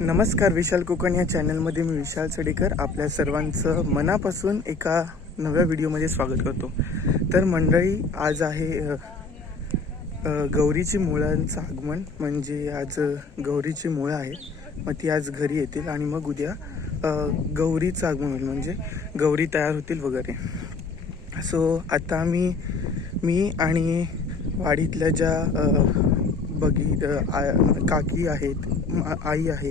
नमस्कार विशाल कोकण या चॅनलमध्ये मी विशाल सडेकर. आपल्या सर्वांचं मनापासून एका नव्या व्हिडिओमध्ये स्वागत करतो. तर मंडळी आज आहे गौरीची मुळांचं आगमन. म्हणजे आज गौरीची मुळं आहे मग ती आज घरी येतील आणि मग उद्या गौरीचं आगमन होईल. म्हणजे गौरी तयार होतील वगैरे. सो आता मी मी आणि वाडीतल्या ज्या अ, आ- काकी आहेत आई आहे.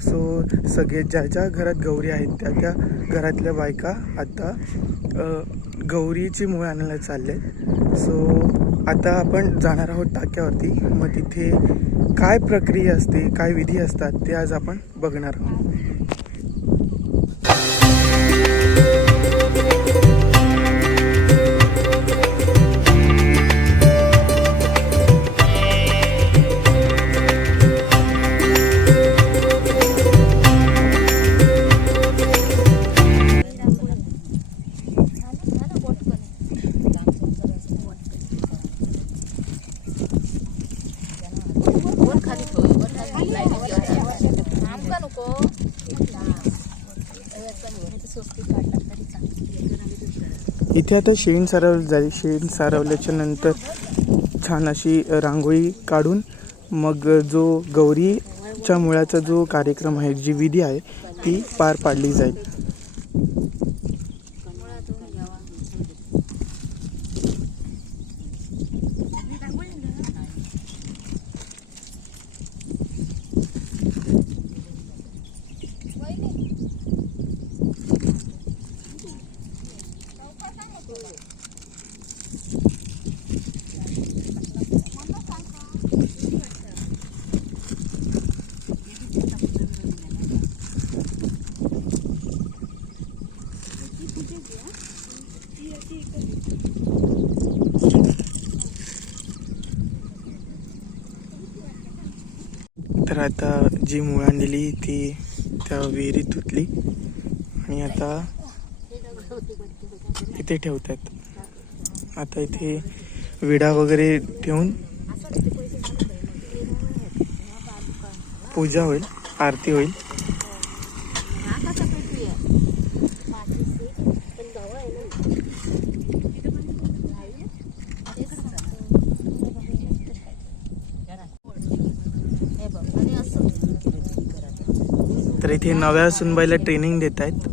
सो सगळे ज्या ज्या घरात गौरी आहेत त्या त्या घरातल्या बायका आता गौरीची मुळे आणायला चालले सो आता आपण जाणार आहोत टाक्यावरती. मग तिथे काय प्रक्रिया असते काय विधी असतात ते आज आपण बघणार आहोत. इथे आता शेण सारवलं जाईल शेण सारवल्याच्या नंतर छान अशी रांगोळी काढून मग जो गौरीच्या मुळाचा जो कार्यक्रम आहे जी विधी आहे ती पार पाडली जाईल. आता जी मुळ आणलेली ती त्या विहिरीत तुटली. आणि आता इथे ठेवतात. आता इथे विडा वगैरे ठेवून पूजा होईल आरती होईल हे बघ आणि असं तर इथे नव्या सुनबाईला ट्रेनिंग देत आहेत.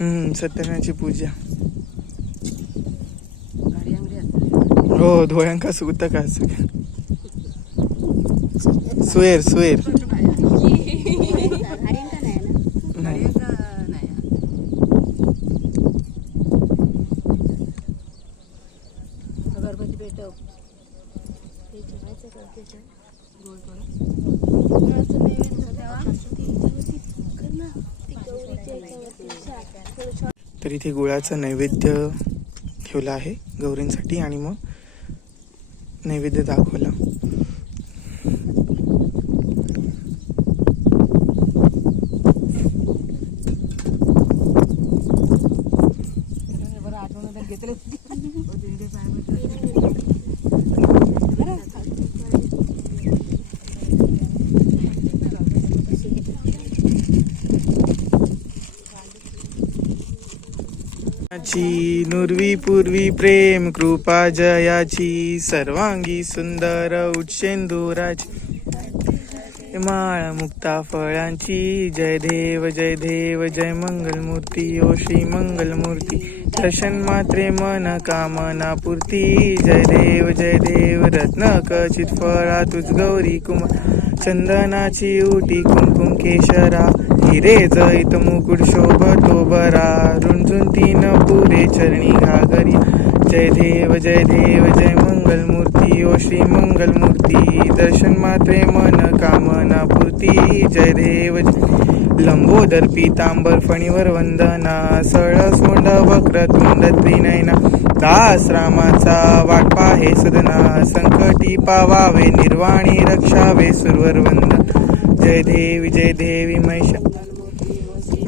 हम्म, सत्यनारायणची पूजा. हो धोयांका सुगत का सुहेर सुएर नाही अगरबत्ती तर इथे गुळाचं नैवेद्य ठेवलं आहे गौरींसाठी आणि मग नैवेद्य दाखवलं. ची नुर्वी पूर्वी प्रेम कृपा जयाची सर्वांगी सुंदर उच्चेंदुराची माळ मुक्ता फळांची जय देव जय देव जय मंगलमूर्ती ओ श्री मंगलमूर्ती. दर्शन मात्रे मन कामना पूर्ती जय देव जय देव रत्न कचित फळा तुझ गौरी कुमार चंदनाची उटी कुमकुम केशरा हिरे जैत मुकुट शोभतो बरा रुंझुन तीन पुरे चरणी घागरिया जय देव जय देव जय मंगलमूर्ती ओ श्री मंगलमूर्ती दर्शन मात्रे मन कामना पूर्ती। जय देव जय- लंबोदर पीतांबर फणीवर वंदना सळ सोंड वक्रतुंड त्रिनयना। दास रामाचा वाटपा हे सदना संकटी पावावे निर्वाणी रक्षावे सुरवर वंदना। जय देवी जय देवी महिषा।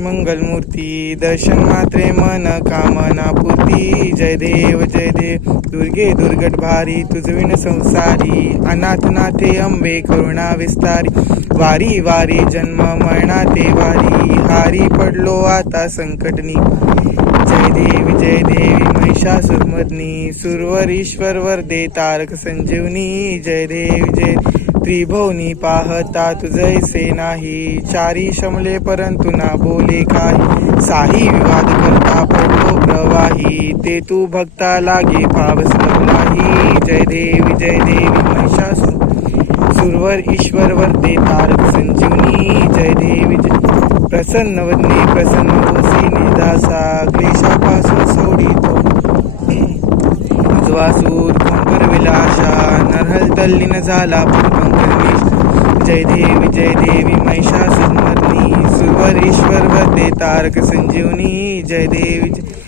मंगलमूर्ती दर्शन मात्रे मन कामना पूर्ती। जय देव जय देव दुर्गे दुर्गट भारी तुझविण संसारी। अनाथ नाथे अंबे करुणा विस्तारी। वारी वारी जन्म मरणा ते वारी। हारी पडलो आता संकटनी जय देवी जय देवी महिषासुरमदनी सुरवर ईश्वर वरदे तारक संजीवनी। जय देवी जय त्रिभुवनी पाहता तुझैसे नाही. चारी शमले परंतु ना बोले काही. साही विवाद करता पडलो प्रवाही. ते तू भक्ता लागे पावस नाही जय देवी जय देवी महिषासुर. सुरवर ईश्वर वरदे तारक संजीवनी. जय देवी जय प्रसन्न वदने प्रसन्न होसी दासा क्लेशापासून सोडितो. उजवासूर कोंकर विलाशा नरहल तल्लीन झाला पूर्वंकरमेश जय देवी जय देवी महिषासुरमर्दी सुवर ईश्वर वदे तारक संजीवनी जय देवी जय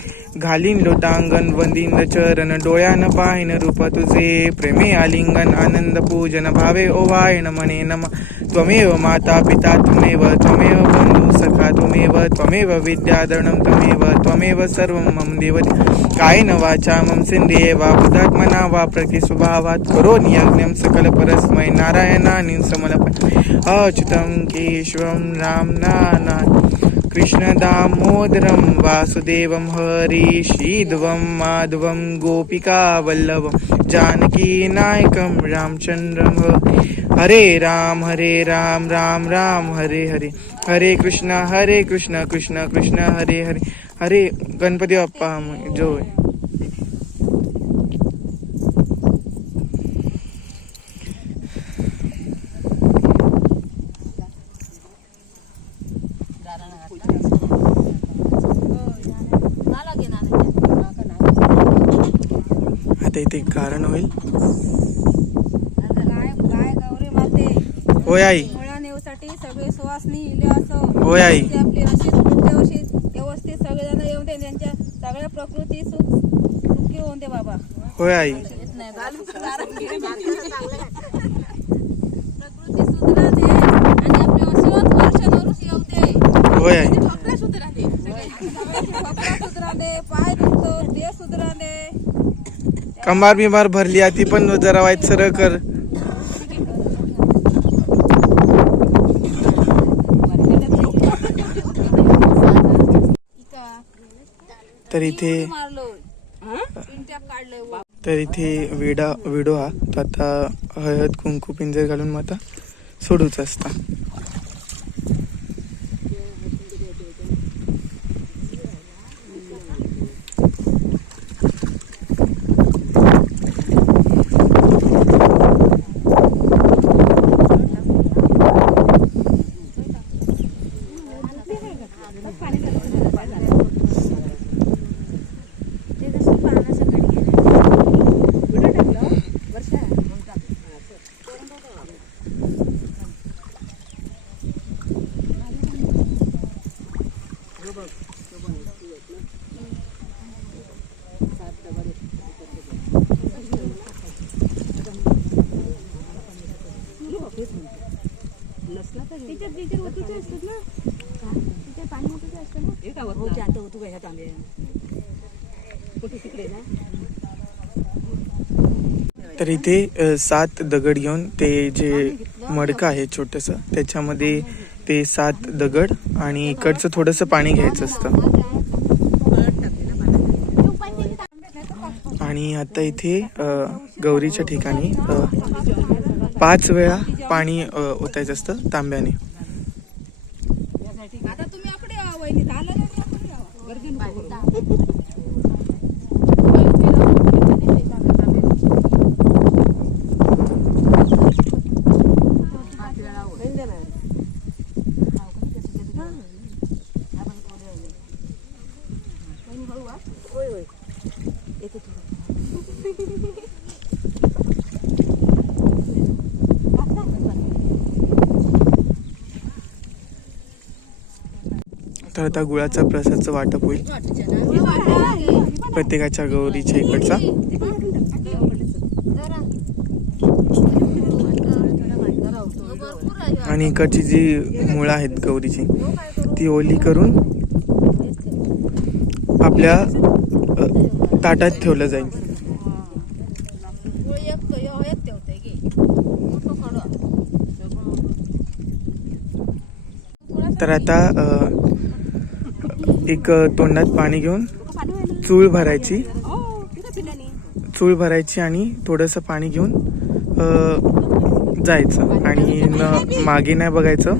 घालीन लोटांगण वंदीन चरण डोळ्यान पाहिन रूप तुझे प्रेमे आलिंगन आनंद पूजन भावे ओवायन मने नम त्वमेव माता पिता त्वमेव त्वमेव बंधु सखा त्वमेव त्वमेव विद्याधरणं त्वमेव त्वमेव सर्वं मम देवते। कायेन वाचा मम सिंधे वा बुधात्मना वा प्रतिस्वभावात् करोनि यज्ञं सकल परस्मै नारायणानि समलपन् अच्युतं केशवं रामनाना कृष्ण कृष्णदामोदरं वासुदेवं हरि माधवं गोपिका जानकीनायकं जानकी नायकं रामचन्द्रं हरे राम हरे राम राम राम हरे हरे हरे कृष्ण हरे कृष्ण कृष्ण कृष्ण हरे हरे हरे गणपती बाप्पा जोय आता इथे कारण होईल. होय आई. सगळे सुवासनी इले असो. होय आई. आपली अशीच पुढच्या वर्षी व्यवस्थित सगळेजण येऊन दे त्यांच्या सगळ्या प्रकृती सुख सुखी होऊन दे बाबा. होय आई. होय आई. सुधरा दे पाय दुखतो ते सुधरा दे कंबार बिमार भरली आहे ती पण जरा वाईट सरळ कर. तर इथे तर इथे विडा विडो हा. तो आता हळद कुंकू पिंजर घालून मग आता सोडूच असता. तर इथे सात दगड घेऊन ते जे मडकं आहे छोटस त्याच्यामध्ये ते सात दगड आणि इकडचं थोडस पाणी घ्यायचं असतं. आणि आता इथे गौरीच्या ठिकाणी पाच वेळा पाणी ओतायचं असतं तांब्याने. तर आता गुळाचा प्रसादचं वाटप होईल. प्रत्येकाच्या गौरीच्या इकडचा. आणि इकडची जी मुळं आहेत गौरीची ती ओली करून आपल्या ताटात ठेवलं जाईल. तर आता एक तोंडात पाणी घेऊन चूळ भरायची. चूळ भरायची आणि थोडंसं पाणी घेऊन जायचं आणि न मागे नाही बघायचं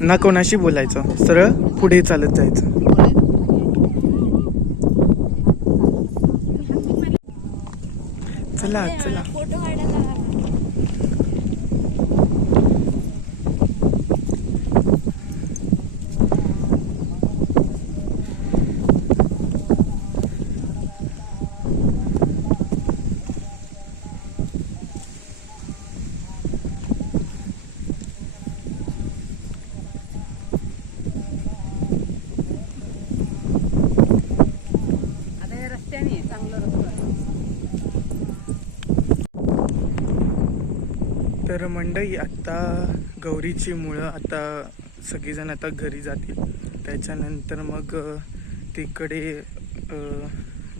ना कोणाशी बोलायचं सरळ पुढे चालत जायचं. चला चला. तर मंडई आत्ता गौरीची मुळं आता सगळीजण आता घरी जातील. त्याच्यानंतर मग तिकडे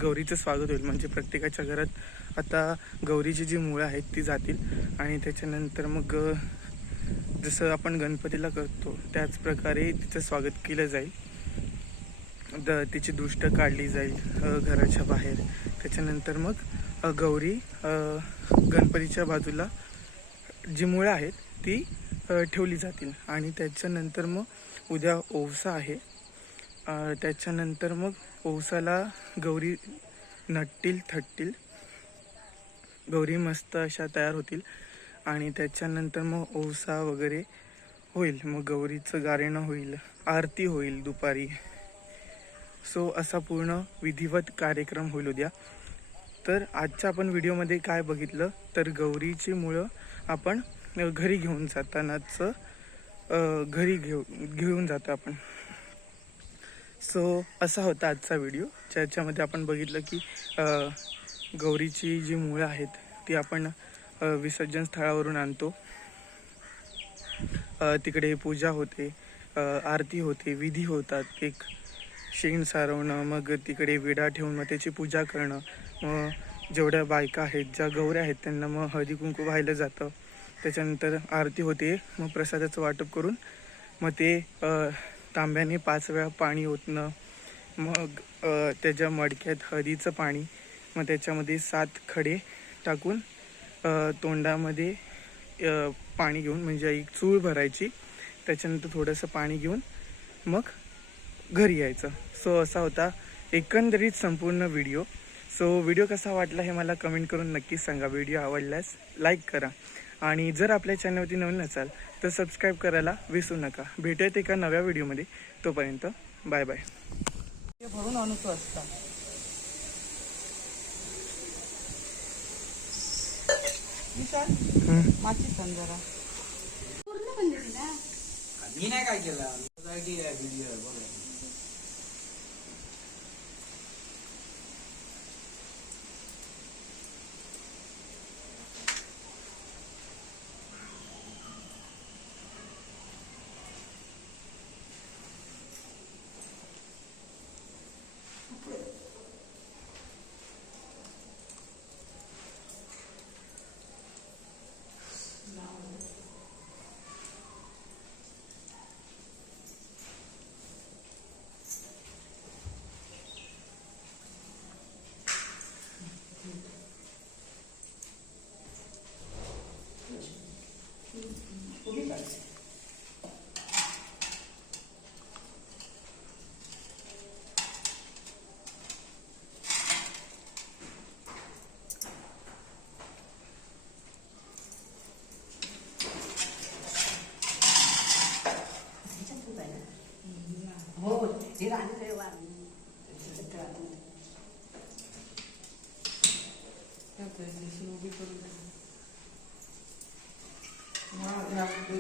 गौरीचं स्वागत होईल. म्हणजे प्रत्येकाच्या घरात आता गौरीची जी मुळं आहेत ती जातील. आणि त्याच्यानंतर मग जसं आपण गणपतीला करतो त्याच प्रकारे तिचं स्वागत केलं जाईल. द तिची दुष्ट काढली जाईल घराच्या बाहेर. त्याच्यानंतर मग गौरी गणपतीच्या बाजूला जी मुळं आहेत ती ठेवली जातील. आणि त्याच्यानंतर मग उद्या ओवसा आहे. त्याच्यानंतर मग ओवसाला गौरी नटतील थटतील. गौरी मस्त अशा तयार होतील. आणि त्याच्यानंतर मग ओवसा वगैरे होईल. मग गौरीचं गारेणं होईल. आरती होईल दुपारी. सो असा पूर्ण विधिवत कार्यक्रम होईल उद्या. तर आजच्या आपण व्हिडिओमध्ये काय बघितलं? तर गौरीची मुळं आपण घरी घेऊन जातानाच घरी घेऊ घेऊन जातो आपण. सो असा होता आजचा व्हिडिओ ज्याच्यामध्ये आपण बघितलं की गौरीची जी मुळं आहेत ती आपण विसर्जन स्थळावरून आणतो. तिकडे पूजा होते आरती होते विधी होतात एक शेण सारवणं मग तिकडे विडा ठेवून मग त्याची पूजा करणं मग जेवढ्या बायका आहेत ज्या गौऱ्या आहेत त्यांना मग हळदी कुंकू व्हायला जातं. त्याच्यानंतर आरती होते. मग प्रसादाचं वाटप करून मग ते तांब्याने पाच वेळा पाणी ओतणं मग त्याच्या मडक्यात हळदीचं पाणी मग त्याच्यामध्ये सात खडे टाकून तोंडामध्ये पाणी घेऊन म्हणजे एक चूळ भरायची. त्याच्यानंतर थोडंसं पाणी घेऊन मग घरी यायचं. सो असा होता एकंदरीत संपूर्ण व्हिडिओ. सो व्हिडिओ कसा वाटला हे मला कमेंट करून नक्कीच सांगा. व्हिडिओ आवडल्यास लाईक करा. आणि जर आपल्या चॅनलवरती नवीन असाल तर सबस्क्राईब करायला विसरू नका. भेटूयात एका नव्या व्हिडिओमध्ये तोपर्यंत बाय बाय भरून आणतो असता माची सांग जरा. मी नाही काय केलं व्हिडिओ बघा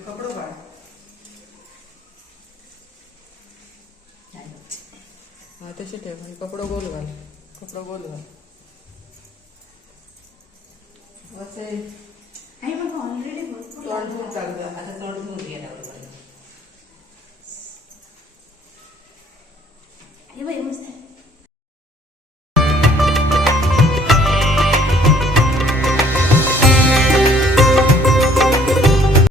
कपडं बाळ हा तशी ठेव आणि कपडा गोल घाल कपडा गोल घाल आई मग ऑलरेडी तोंड फूट. आता तोंड फूट गेला बरोबर आई बाई मस्त.